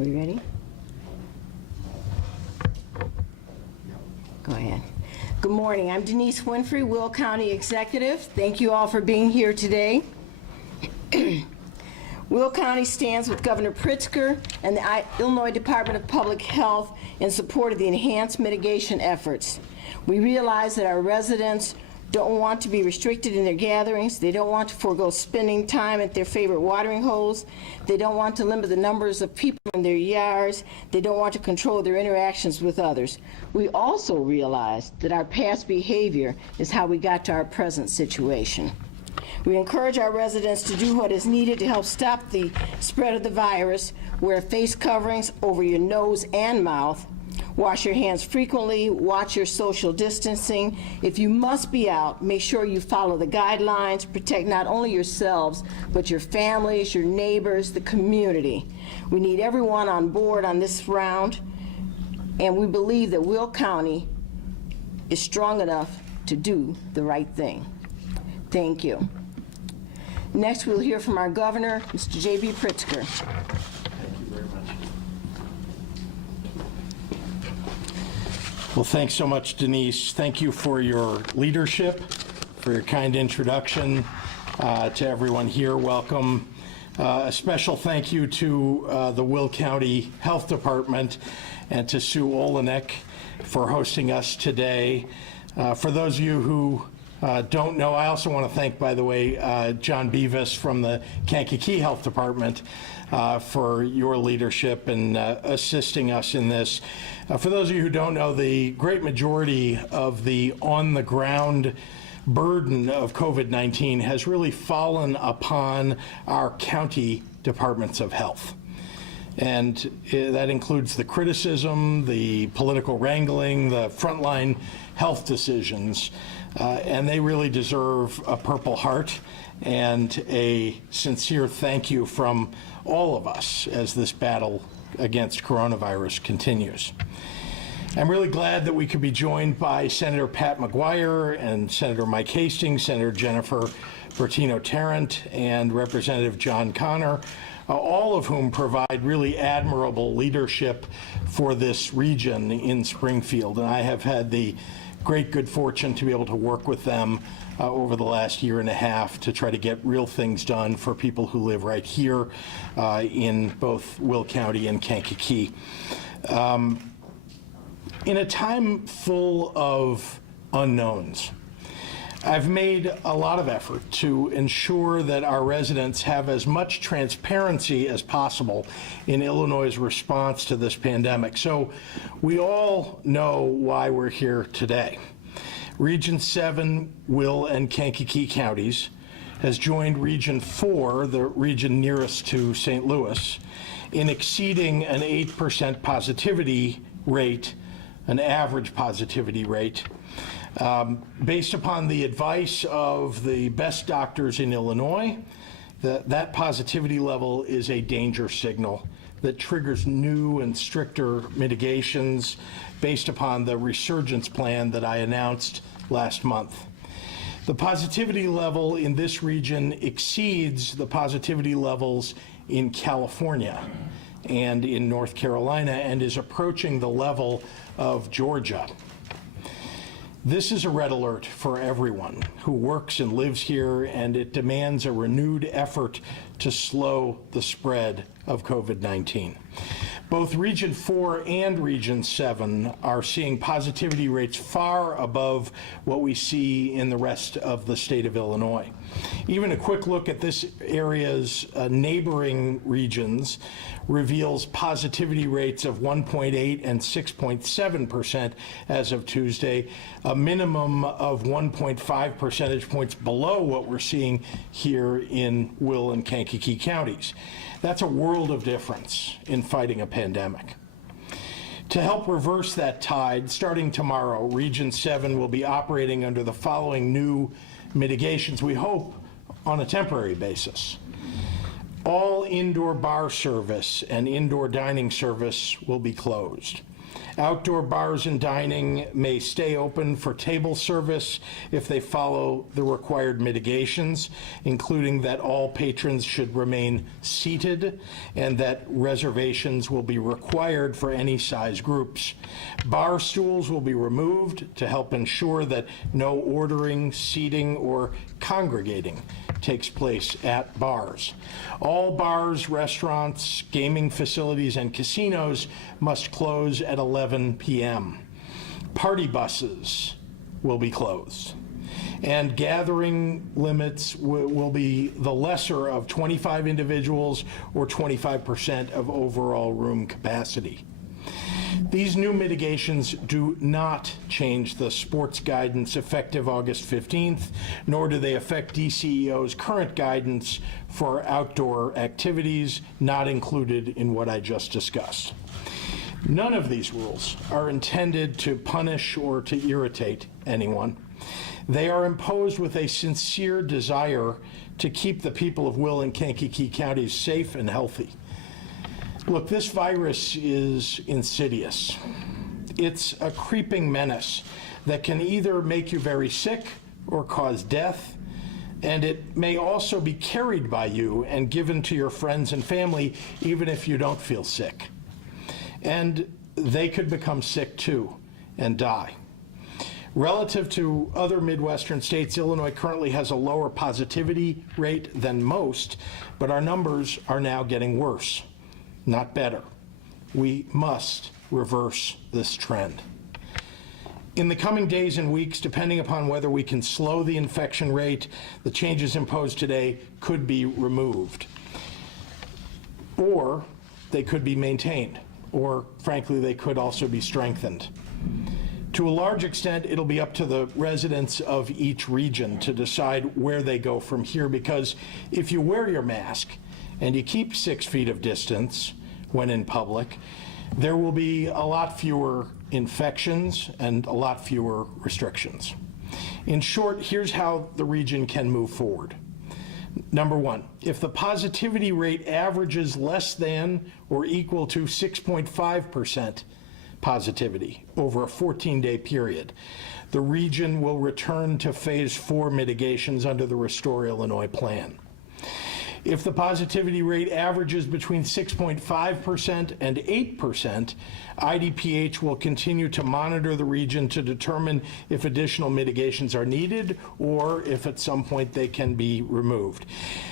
Are we ready? Go ahead. Good morning. I'm Denise Winfrey, Will County Executive. Thank you all for being here today. Will County stands with Governor Pritzker and the Illinois Department of Public Health in support of the enhanced mitigation efforts. We realize that our residents don't want to be restricted in their gatherings. They don't want to forego spending time at their favorite watering holes. They don't want to limit the numbers of people in their yards. They don't want to control their interactions with others. We also realize that our past behavior is how we got to our present situation. We encourage our residents to do what is needed to help stop the spread of the virus. Wear face coverings over your nose and mouth. Wash your hands frequently, watch your social distancing. If you must be out, make sure you follow the guidelines, protect not only yourselves, but your families, your neighbors, the community. We need everyone on board on this round, and we believe that Will County is strong enough to do the right thing. Thank you. Next, we'll hear from our governor, Mr. J.B. Pritzker. Well, thanks so much, Denise. Thank you for your leadership, for your kind introduction to everyone here. Welcome. A special thank you to the Will County Health Department and to Sue Olenek for hosting us today. For those of you who don't know, I also want to thank, by the way, John Beavis from the Kankakee Health Department for your leadership and assisting us in this. For those of you who don't know, the great majority of the on-the-ground burden of COVID-19 has really fallen upon our county departments of health. And that includes the criticism, the political wrangling, the frontline health decisions, and they really deserve a Purple Heart and a sincere thank you from all of us as this battle against coronavirus continues. I'm really glad that we could be joined by Senator Pat McGuire and Senator Mike Hastings, Senator Jennifer Bertino-Tarrant, and Representative John Connor, all of whom provide really admirable leadership for this region in Springfield. And I have had the great good fortune to be able to work with them over the last year and a half to try to get real things done for people who live right here in both Will County and Kankakee. In a time full of unknowns, I've made a lot of effort to ensure that our residents have as much transparency as possible in Illinois' response to this pandemic. So we all know why we're here today. Region 7, Will and Kankakee counties has joined Region 4, the region nearest to St. Louis, in exceeding an 8% positivity rate, an average positivity rate, based upon the advice of the best doctors in Illinois. That positivity level is a danger signal that triggers new and stricter mitigations based upon the resurgence plan that I announced last month. The positivity level in this region exceeds the positivity levels in California and in North Carolina and is approaching the level of Georgia. This is a red alert for everyone who works and lives here, and it demands a renewed effort to slow the spread of COVID-19. Both Region 4 and Region 7 are seeing positivity rates far above what we see in the rest of the state of Illinois. Even a quick look at this area's neighboring regions reveals positivity rates of 1.8 and 6.7% as of Tuesday, a minimum of 1.5 percentage points below what we're seeing here in Will and Kankakee counties. That's a world of difference in fighting a pandemic. To help reverse that tide, starting tomorrow, Region 7 will be operating under the following new mitigations, we hope on a temporary basis. All indoor bar service and indoor dining service will be closed. Outdoor bars and dining may stay open for table service if they follow the required mitigations, including that all patrons should remain seated and that reservations will be required for any size groups. Bar stools will be removed to help ensure that no ordering, seating, or congregating takes place at bars. All bars, restaurants, gaming facilities, and casinos must close at 11 p.m. Party buses will be closed, and gathering limits will be the lesser of 25 individuals or 25% of overall room capacity. These new mitigations do not change the sports guidance effective August 15th, nor do they affect DCEO's current guidance for outdoor activities not included in what I just discussed. None of these rules are intended to punish or to irritate anyone. They are imposed with a sincere desire to keep the people of Will and Kankakee counties safe and healthy. Look, this virus is insidious. It's a creeping menace that can either make you very sick or cause death, and it may also be carried by you and given to your friends and family even if you don't feel sick. And they could become sick too and die. Relative to other Midwestern states, Illinois currently has a lower positivity rate than most, but our numbers are now getting worse, not better. We must reverse this trend. In the coming days and weeks, depending upon whether we can slow the infection rate, the changes imposed today could be removed, or they could be maintained, or frankly, they could also be strengthened. To a large extent, it'll be up to the residents of each region to decide where they go from here, because if you wear your mask and you keep 6 feet of distance when in public, there will be a lot fewer infections and a lot fewer restrictions. In short, here's how the region can move forward. Number one, if the positivity rate averages less than or equal to 6.5% positivity over a 14-day period, the region will return to phase 4 mitigations under the Restore Illinois plan. If the positivity rate averages between 6.5% and 8%, IDPH will continue to monitor the region to determine if additional mitigations are needed or if at some point they can be removed.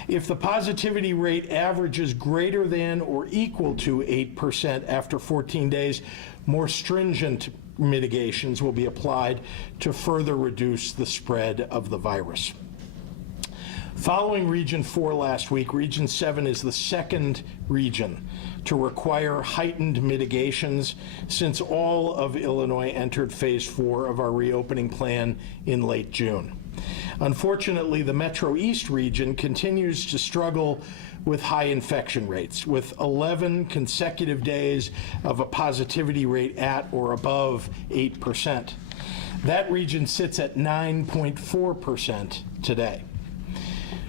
If the positivity rate averages greater than or equal to 8% after 14 days, more stringent mitigations will be applied to further reduce the spread of the virus. Following Region 4 last week, Region 7 is the second region to require heightened mitigations since all of Illinois entered phase 4 of our reopening plan in late June. Unfortunately, the Metro East region continues to struggle with high infection rates, with 11 consecutive days of a positivity rate at or above 8%. That region sits at 9.4% today.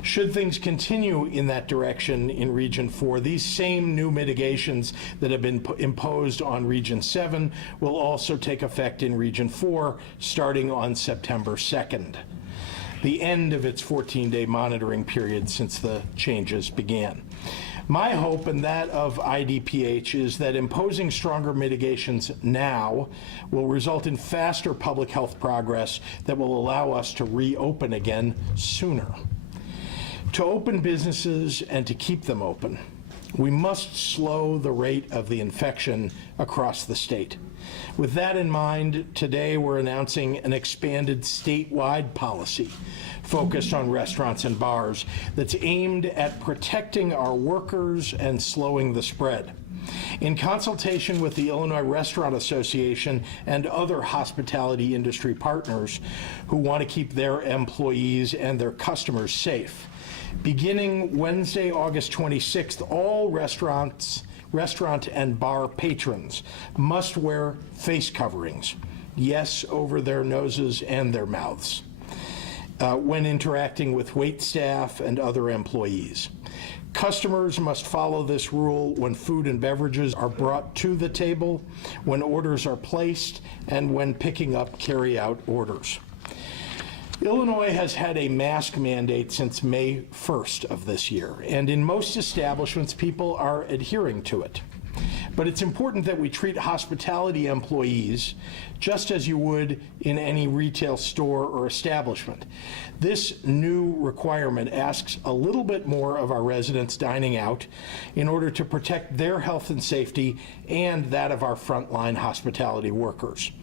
Should things continue in that direction in Region 4, these same new mitigations that have been imposed on Region 7 will also take effect in Region 4 starting on September 2nd, the end of its 14-day monitoring period since the changes began. My hope and that of IDPH is that imposing stronger mitigations now will result in faster public health progress that will allow us to reopen again sooner. To open businesses and to keep them open, we must slow the rate of the infection across the state. With that in mind, today we're announcing an expanded statewide policy focused on restaurants and bars that's aimed at protecting our workers and slowing the spread. In consultation with the Illinois Restaurant Association and other hospitality industry partners who want to keep their employees and their customers safe, beginning Wednesday, August 26th, all restaurant and bar patrons must wear face coverings, yes, over their noses and their mouths, when interacting with waitstaff and other employees. Customers must follow this rule when food and beverages are brought to the table, when orders are placed, and when picking up carry-out orders. Illinois has had a mask mandate since May 1st of this year, and in most establishments, people are adhering to it. But it's important that we treat hospitality employees just as you would in any retail store or establishment. This new requirement asks a little bit more of our residents dining out in order to protect their health and safety and that of our frontline hospitality workers.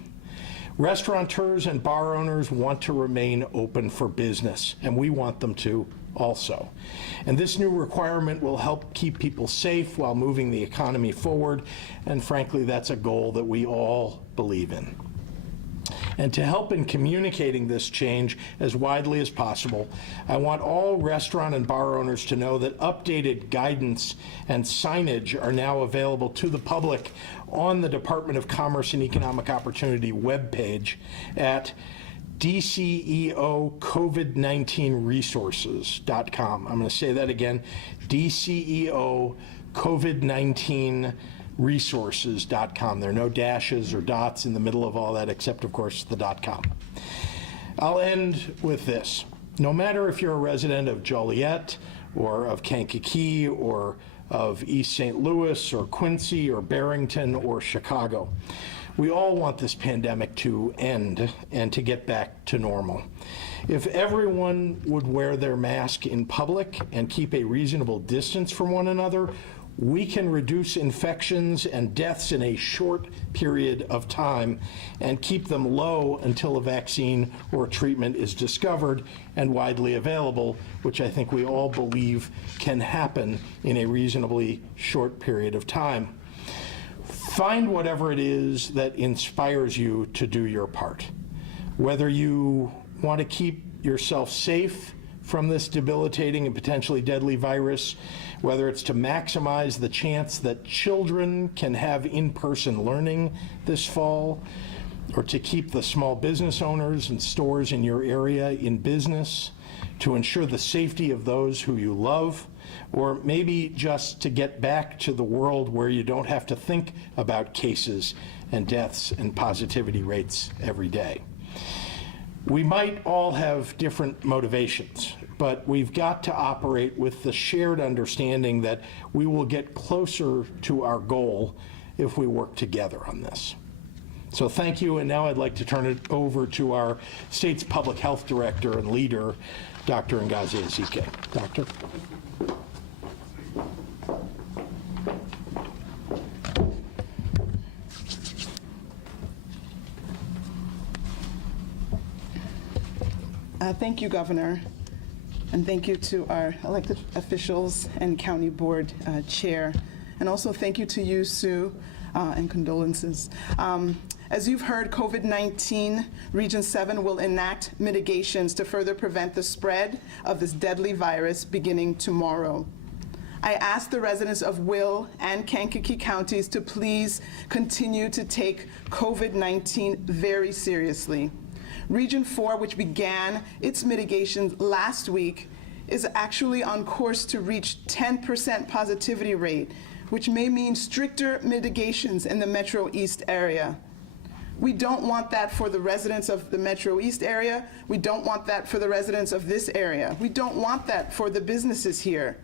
Restaurateurs and bar owners want to remain open for business, and we want them to also. And this new requirement will help keep people safe while moving the economy forward, and frankly, that's a goal that we all believe in. And to help in communicating this change as widely as possible, I want all restaurant and bar owners to know that updated guidance and signage are now available to the public on the Department of Commerce and Economic Opportunity webpage at DCEOCovid19resources.com. I'm going to say that again, DCEOCovid19resources.com. There are no dashes or dots in the middle of all that except, of course, the .com. I'll end with this. No matter if you're a resident of Joliet or of Kankakee or of East St. Louis or Quincy or Barrington or Chicago, we all want this pandemic to end and to get back to normal. If everyone would wear their mask in public and keep a reasonable distance from one another, we can reduce infections and deaths in a short period of time and keep them low until a vaccine or treatment is discovered and widely available, which I think we all believe can happen in a reasonably short period of time. Find whatever it is that inspires you to do your part. Whether you want to keep yourself safe from this debilitating and potentially deadly virus, whether it's to maximize the chance that children can have in-person learning this fall, or to keep the small business owners and stores in your area in business, to ensure the safety of those who you love, or maybe just to get back to the world where you don't have to think about cases and deaths and positivity rates every day. We might all have different motivations, but we've got to operate with the shared understanding that we will get closer to our goal if we work together on this. So thank you, and now I'd like to turn it over to our state's public health director and leader, Dr. Ngozi Ezike. Doctor. Thank you, Governor, and thank you to our elected officials and County Board Chair, and also thank you to you, Sue, and condolences. As you've heard, COVID-19, Region 7 will enact mitigations to further prevent the spread of this deadly virus beginning tomorrow. I ask the residents of Will and Kankakee counties to please continue to take COVID-19 very seriously. Region 4, which began its mitigations last week, is actually on course to reach 10% positivity rate, which may mean stricter mitigations in the Metro East area. We don't want that for the residents of the Metro East area. We don't want that for the residents of this area. We don't want that for the businesses here.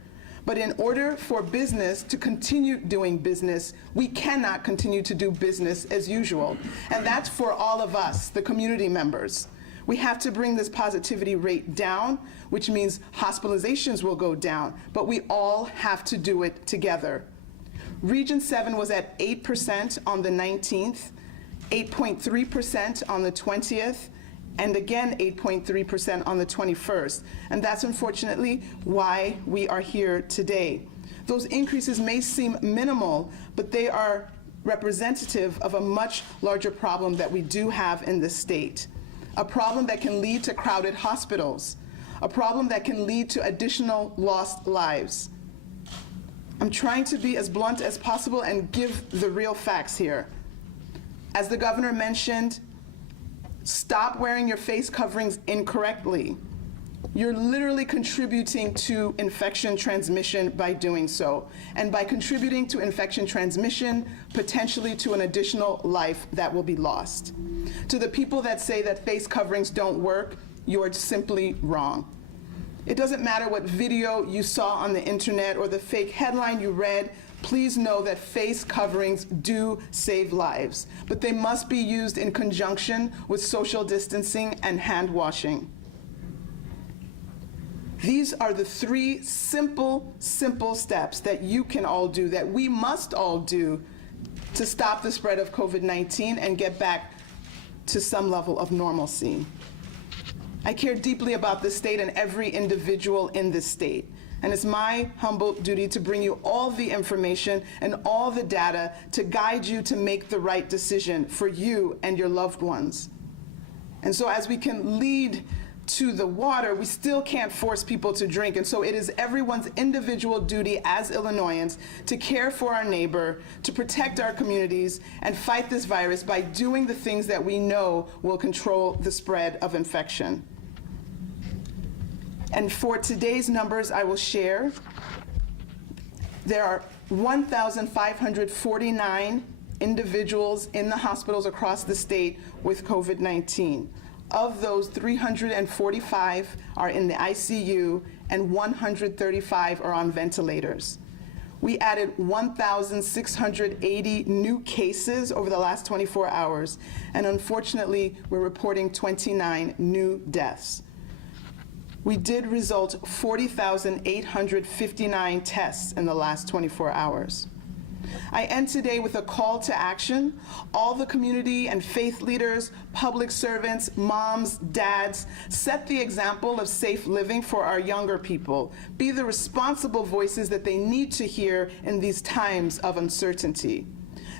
But in order for business to continue doing business, we cannot continue to do business as usual. And that's for all of us, the community members. We have to bring this positivity rate down, which means hospitalizations will go down, but we all have to do it together. Region 7 was at 8% on the 19th, 8.3% on the 20th, and again 8.3% on the 21st. And that's unfortunately why we are here today. Those increases may seem minimal, but they are representative of a much larger problem that we do have in this state. A problem that can lead to crowded hospitals, a problem that can lead to additional lost lives. I'm trying to be as blunt as possible and give the real facts here. As the governor mentioned, stop wearing your face coverings incorrectly. You're literally contributing to infection transmission by doing so. And by contributing to infection transmission, potentially to an additional life that will be lost. To the people that say that face coverings don't work, you're simply wrong. It doesn't matter what video you saw on the internet or the fake headline you read, please know that face coverings do save lives, but they must be used in conjunction with social distancing and hand washing. These are the 3 simple steps that you can all do, that we must all do to stop the spread of COVID-19 and get back to some level of normalcy. I care deeply about this state and every individual in this state. And it's my humble duty to bring you all the information and all the data to guide you to make the right decision for you and your loved ones. And so as we can lead to the water, we still can't force people to drink. And so it is everyone's individual duty as Illinoisans to care for our neighbor, to protect our communities, and fight this virus by doing the things that we know will control the spread of infection. And for today's numbers I will share, there are 1,549 individuals in the hospitals across the state with COVID-19. Of those, 345 are in the ICU and 135 are on ventilators. We added 1,680 new cases over the last 24 hours, and unfortunately, we're reporting 29 new deaths. We did result 40,859 tests in the last 24 hours. I end today with a call to action. All the community and faith leaders, public servants, moms, dads, set the example of safe living for our younger people. Be the responsible voices that they need to hear in these times of uncertainty.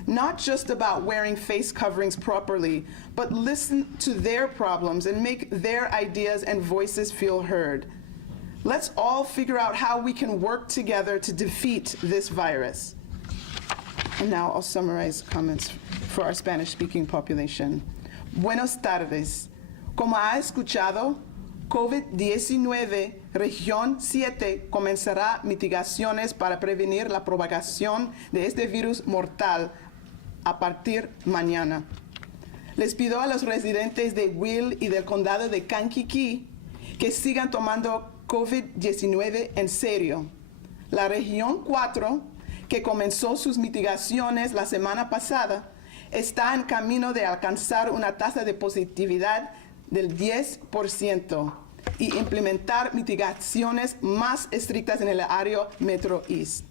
Not just about wearing face coverings properly, but listen to their problems and make their ideas and voices feel heard. Let's all figure out how we can work together to defeat this virus. And now I'll summarize comments for our Spanish-speaking population. Buenas tardes. Como ha escuchado, COVID-19, región 7 comenzará mitigaciones para prevenir la propagación de este virus mortal a partir mañana. Les pido a los residentes de Will y del condado de Kankakee que sigan tomando COVID-19 en serio. La región 4, que comenzó sus mitigaciones la semana pasada, está en camino de alcanzar una tasa de positividad del 10% y implementar mitigaciones más estrictas en el área Metro East.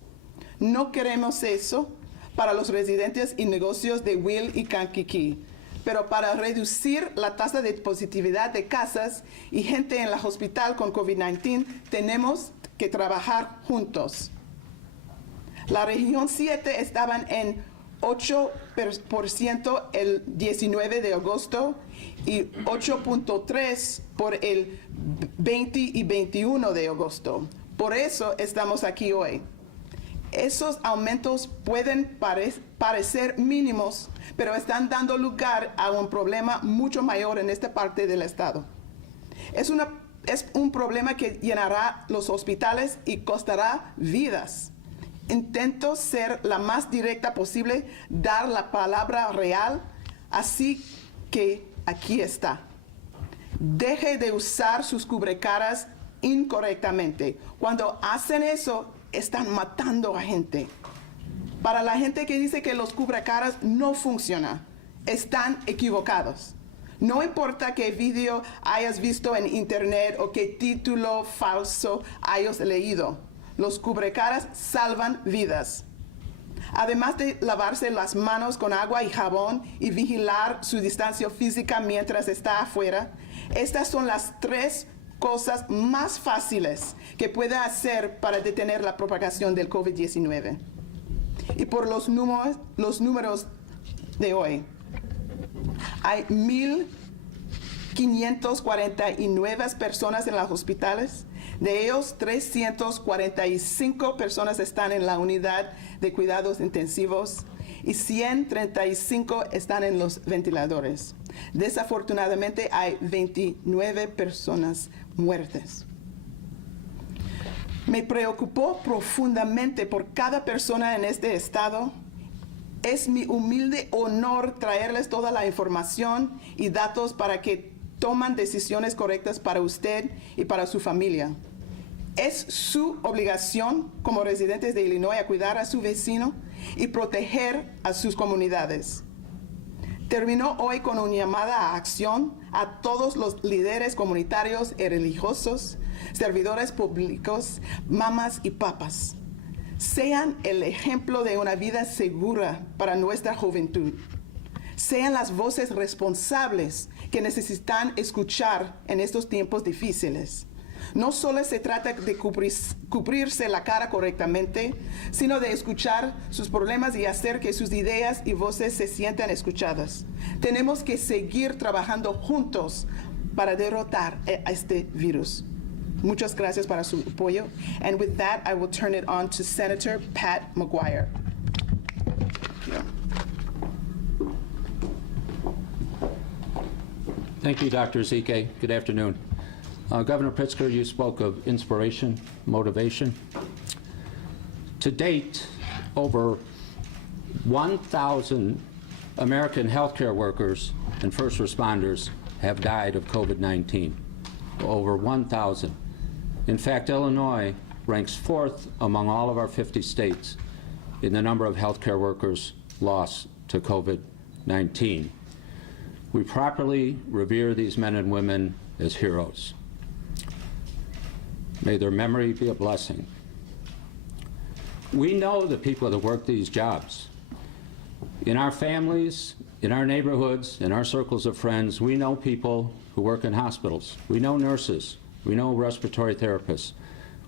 No queremos eso para los residentes y negocios de Will y Kankakee, pero para reducir la tasa de positividad de casas y gente en el hospital con COVID-19, tenemos que trabajar juntos. La región 7 estaban en 8% el 19 de agosto y 8.3% por el 20 y 21 de agosto. Por eso estamos aquí hoy. Esos aumentos pueden parecer mínimos, pero están dando lugar a un problema mucho mayor en esta parte del estado. Es un problema que llenará los hospitales y costará vidas. Intento ser la más directa posible, dar la palabra real, así que aquí está. Deje de usar sus cubrecaras incorrectamente. Cuando hacen eso, están matando a gente. Para la gente que dice que los cubrecaras no funcionan, están equivocados. No importa qué video hayas visto en internet o qué título falso hayas leído. Los cubrecaras salvan vidas. Además de lavarse las manos con agua y jabón y vigilar su distancia física mientras está afuera, estas son las 3 cosas más fáciles que puede hacer para detener la propagación del COVID-19. Y por los números de hoy, hay 1,549 personas en los hospitales. De ellos, 345 personas están en la unidad de cuidados intensivos y 135 están en los ventiladores. Desafortunadamente, hay 29 personas muertas. Me preocupó profundamente por cada persona en este estado. Es mi humilde honor traerles toda la información y datos para que tomen decisiones correctas para usted y para su familia. Es su obligación como residentes de Illinois a cuidar a su vecino y proteger a sus comunidades. Terminó hoy con una llamada a acción a todos los líderes comunitarios y religiosos, servidores públicos, mamás y papas. Sean el ejemplo de una vida segura para nuestra juventud. Sean las voces responsables que necesitan escuchar en estos tiempos difíciles. No solo se trata de cubrirse la cara correctamente, sino de escuchar sus problemas y hacer que sus ideas y voces se sientan escuchadas. Tenemos que seguir trabajando juntos para derrotar a este virus. Muchas gracias para su apoyo. And with that, I will turn it on to Senator Pat McGuire. Thank you, Dr. Ezike. Good afternoon. Governor Pritzker, you spoke of inspiration, motivation. To date, over 1,000 American healthcare workers and first responders have died of COVID-19. Over 1,000. In fact, Illinois ranks 4th among all of our 50 states in the number of healthcare workers lost to COVID-19. We properly revere these men and women as heroes. May their memory be a blessing. We know the people that work these jobs. In our families, in our neighborhoods, in our circles of friends, we know people who work in hospitals. We know nurses. We know respiratory therapists.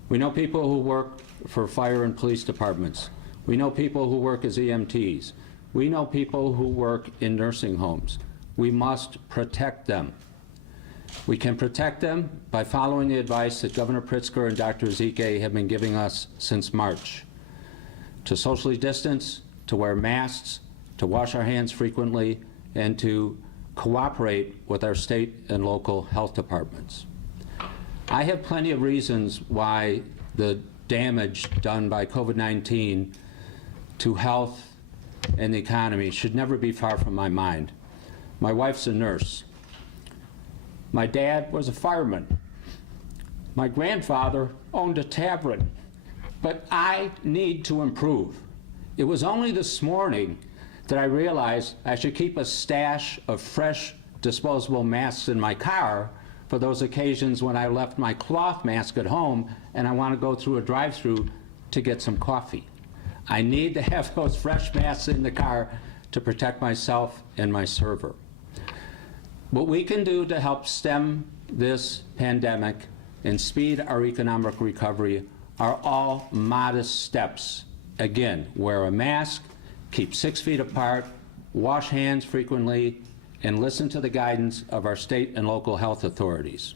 We know people who work for fire and police departments. We know people who work as EMTs. We know people who work in nursing homes. We must protect them. We can protect them by following the advice that Governor Pritzker and Dr. Ezike have been giving us since March. To socially distance, to wear masks, to wash our hands frequently, and to cooperate with our state and local health departments. I have plenty of reasons why the damage done by COVID-19 to health and the economy should never be far from my mind. My wife's a nurse. My dad was a fireman. My grandfather owned a tavern. But I need to improve. It was only this morning that I realized I should keep a stash of fresh disposable masks in my car for those occasions when I left my cloth mask at home and I want to go through a drive-through to get some coffee. I need to have those fresh masks in the car to protect myself and my server. What we can do to help stem this pandemic and speed our economic recovery are all modest steps. Again, wear a mask, keep 6 feet apart, wash hands frequently, and listen to the guidance of our state and local health authorities.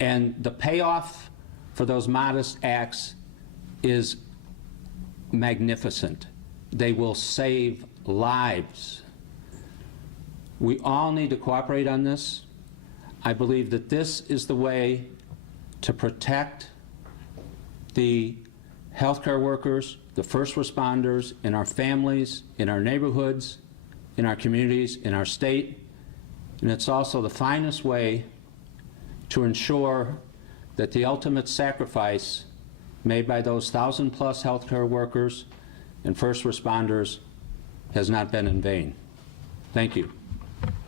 And the payoff for those modest acts is magnificent. They will save lives. We all need to cooperate on this. I believe that this is the way to protect the healthcare workers, the first responders, in our families, in our neighborhoods, in our communities, in our state. And it's also the finest way to ensure that the ultimate sacrifice made by those 1,000+ healthcare workers and first responders has not been in vain. Thank you.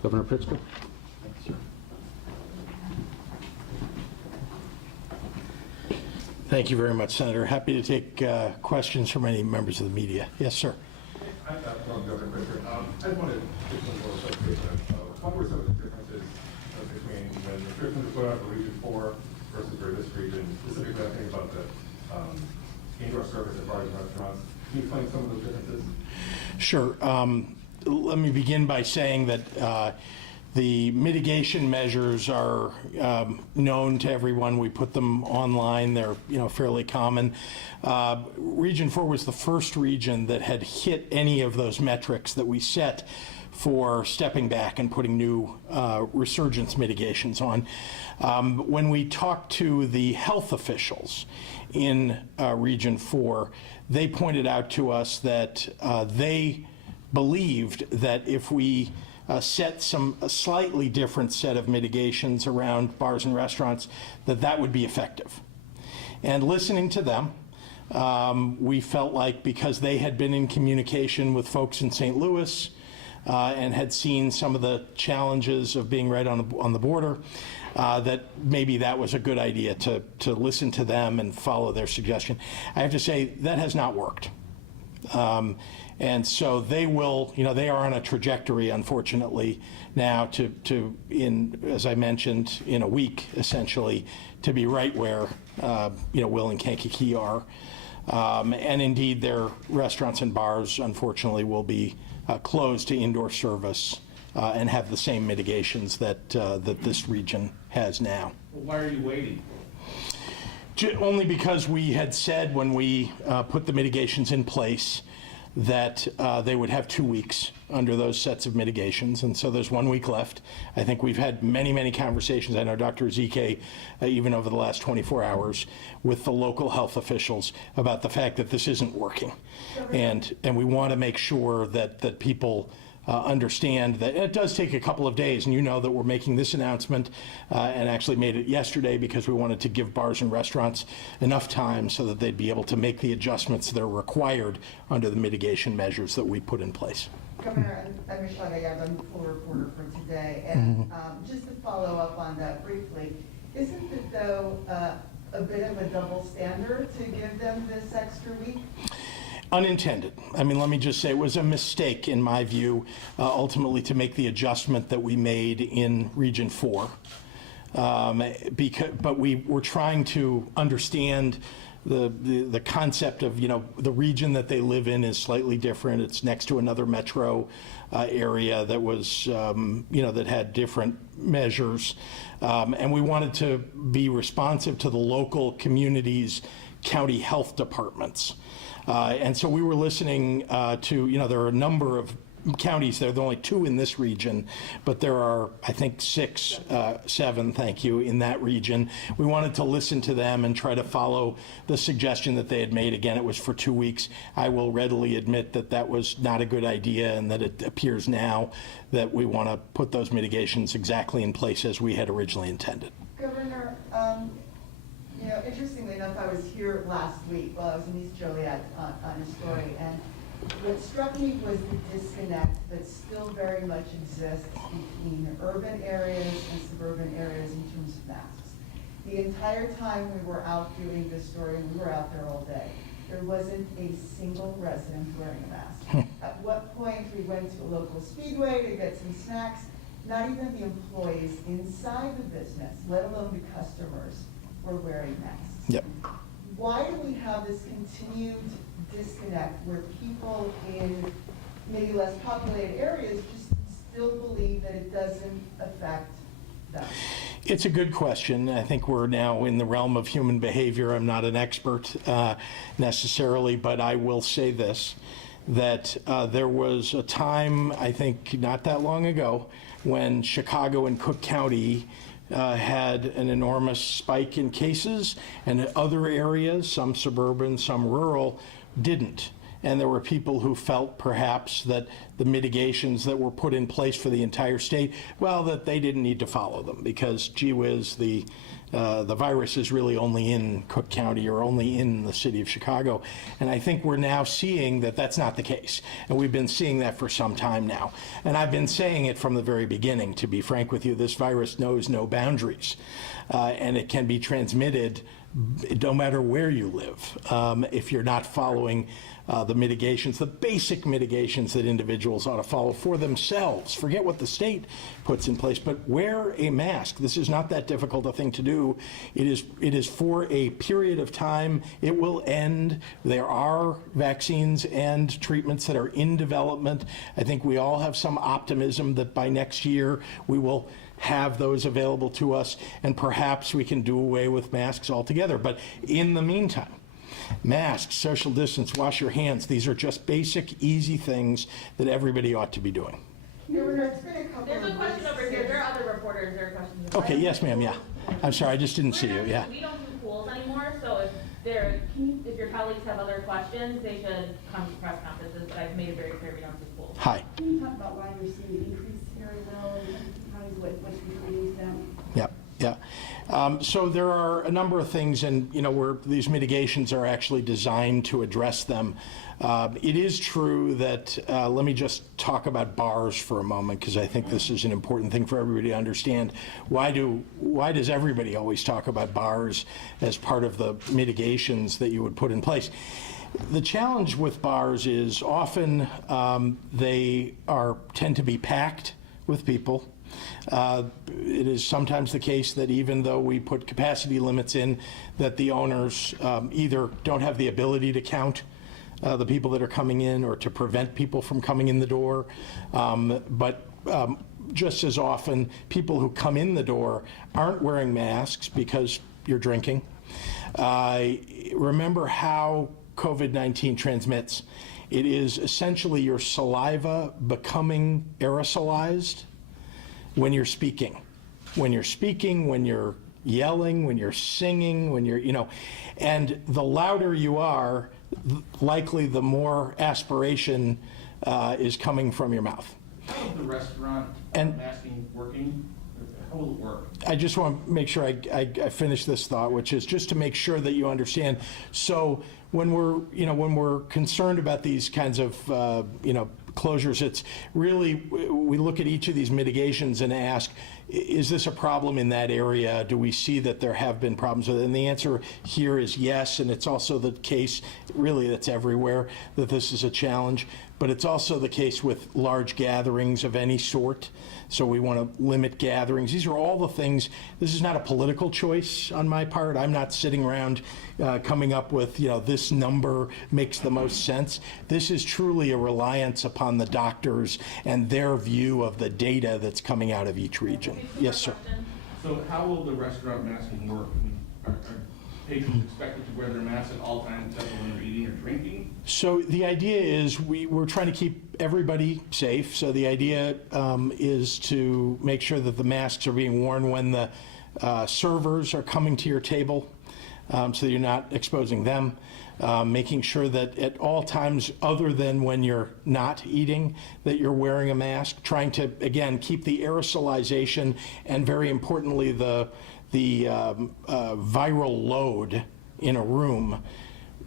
Governor Pritzker. Thank you very much, Senator. Happy to take questions from any members of the media. Yes, sir. I'm from Governor Pritzker. I just wanted to get some more clarification of what were some of the differences between when restrictions were put out for Region 4 versus for this region, specifically I think about the indoor service at bars and restaurants. Can you explain some of those differences? Sure. Let me begin by saying that the mitigation measures are known to everyone. We put them online. They're fairly common. Region 4 was the first region that had hit any of those metrics that we set for stepping back and putting new resurgence mitigations on. When we talked to the health officials in Region 4, they pointed out to us that they believed that if we set a slightly different set of mitigations around bars and restaurants, that would be effective. And listening to them, we felt like because they had been in communication with folks in St. Louis and had seen some of the challenges of being right on the border, that maybe that was a good idea to listen to them and follow their suggestion. I have to say that has not worked. And so they will, they are on a trajectory, unfortunately, now as I mentioned, in a week, essentially, to be right where, Will and Kankakee are. And indeed, their restaurants and bars, unfortunately, will be closed to indoor service and have the same mitigations that this region has now. Well, why are you waiting? Only because we had said when we put the mitigations in place that they would have 2 weeks under those sets of mitigations, and so there's 1 week left. I think we've had many, many conversations. I know Dr. Ezike, even over the last 24 hours, with the local health officials about the fact that this isn't working. And we want to make sure that people understand that it does take a couple of days, and you know that we're making this announcement and actually made it yesterday because we wanted to give bars and restaurants enough time so that they'd be able to make the adjustments that are required under the mitigation measures that we put in place. Governor, I'm Michelle Gallardo, I'm the full reporter for today, and just to follow up on that briefly, isn't it though a bit of a double standard to give them this extra week? Unintended. I mean, let me just say it was a mistake, in my view, ultimately to make the adjustment that we made in Region 4. But we were trying to understand the concept of, the region that they live in is slightly different. It's next to another metro area that was, that had different measures. And we wanted to be responsive to the local communities' county health departments. And so we were listening to, there are a number of counties. There are only 2 in this region, but there are, I think, 7, thank you, in that region. We wanted to listen to them and try to follow the suggestion that they had made. Again, it was for 2 weeks. I will readily admit that was not a good idea, and that it appears now that we want to put those mitigations exactly in place as we had originally intended. Governor, interestingly enough, I was here last week while I was in East Joliet on a story, and what struck me was the disconnect that still very much exists between urban areas and suburban areas in terms of masks. The entire time we were out doing this story, and we were out there all day, there wasn't a single resident wearing a mask. At what point we went to a local speedway to get some snacks, not even the employees inside the business, let alone the customers, were wearing masks. Yep. Why do we have this continued disconnect where people in maybe less populated areas just still believe that it doesn't affect them? It's a good question. I think we're now in the realm of human behavior. I'm not an expert necessarily, but I will say this, that there was a time, I think not that long ago, when Chicago and Cook County had an enormous spike in cases, and other areas, some suburban, some rural, didn't. And there were people who felt perhaps that the mitigations that were put in place for the entire state, well, that they didn't need to follow them because, gee whiz, the virus is really only in Cook County or only in the city of Chicago. And I think we're now seeing that that's not the case. And we've been seeing that for some time now. And I've been saying it from the very beginning, to be frank with you. This virus knows no boundaries. And it can be transmitted no matter where you live if you're not following the mitigations, the basic mitigations that individuals ought to follow for themselves. Forget what the state puts in place, but wear a mask. This is not that difficult a thing to do. It is for a period of time. It will end. There are vaccines and treatments that are in development. I think we all have some optimism that by next year we will have those available to us, and perhaps we can do away with masks altogether. But in the meantime, masks, social distance, wash your hands, these are just basic, easy things that everybody ought to be doing. Governor, it's been a couple of There's a question weeks over here. since- There are other reporters. There are questions. Okay, yes, ma'am, yeah. I'm sorry, I just didn't see you, yeah. We don't do pools anymore, so if your colleagues have other questions, they should come to press conferences, but I've made it very clear we don't do pools. Hi. Can you talk about why you're seeing an increase here though, and how is what's contributing to them? Yeah, yeah. So there are a number of things, and where these mitigations are actually designed to address them. It is true that, let me just talk about bars for a moment, because I think this is an important thing for everybody to understand. Why does everybody always talk about bars as part of the mitigations that you would put in place? The challenge with bars is often they tend to be packed with people. It is sometimes the case that even though we put capacity limits in, that the owners either don't have the ability to count the people that are coming in or to prevent people from coming in the door. But just as often, people who come in the door aren't wearing masks because you're drinking. Remember how COVID-19 transmits. It is essentially your saliva becoming aerosolized when you're speaking. When you're speaking, when you're yelling, when you're singing, when you're, and the louder you are, likely the more aspiration is coming from your mouth. How is the restaurant And- masking working? How will it work? I just want to make sure I finish this thought, which is just to make sure that you understand. So when we're concerned about these kinds of, closures, it's really, we look at each of these mitigations and ask, is this a problem in that area? Do we see that there have been problems with it? And the answer here is yes, and it's also the case, really, that's everywhere, that this is a challenge. But it's also the case with large gatherings of any sort. So we want to limit gatherings. These are all the things. This is not a political choice on my part. I'm not sitting around coming up with, this number makes the most sense. This is truly a reliance upon the doctors and their view of the data that's coming out of each region. Yes, sir. So how will the restaurant masking work? I mean, are patrons expected to wear their masks at all times except when they're eating or drinking? So the idea is we're trying to keep everybody safe. So the idea is to make sure that the masks are being worn when the servers are coming to your table, so you're not exposing them. Making sure that at all times other than when you're not eating, that you're wearing a mask, trying to, again, keep the aerosolization and, very importantly, the viral load in a room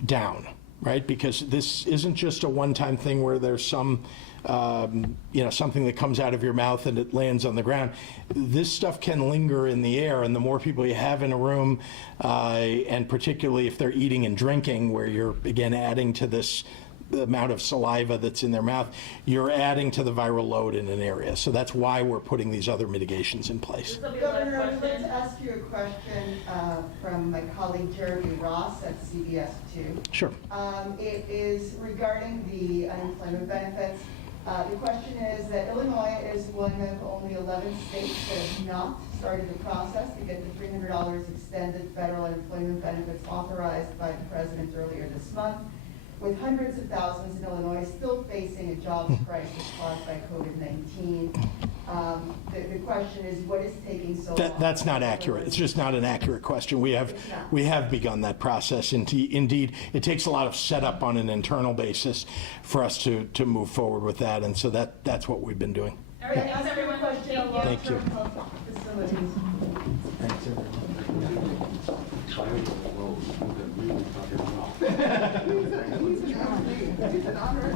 down, right? Because this isn't just a one-time thing where there's some, something that comes out of your mouth and it lands on the ground. This stuff can linger in the air, and the more people you have in a room, and particularly if they're eating and drinking, where you're, again, adding to this the amount of saliva that's in their mouth, you're adding to the viral load in an area. So that's why we're putting these other mitigations in place. This will be the last Governor, I would like question. to ask you a question from my colleague Jeremy Ross at CBS 2. Sure. It is regarding the unemployment benefits. The question is that Illinois is one of only 11 states that have not started the process to get the $300 extended federal unemployment benefits authorized by the president earlier this month, with hundreds of thousands in Illinois still facing a jobs crisis caused by COVID-19. The question is, what is taking so long? That's not accurate. It's just not an accurate question. We have begun that process. Indeed, it takes a lot of setup on an internal basis for us to move forward with that, and so that's what we've been doing. All right, Can I thanks, ask you a everyone. question on Thank you. Thank you. long-term health facilities? Thanks, everyone. He's an honor.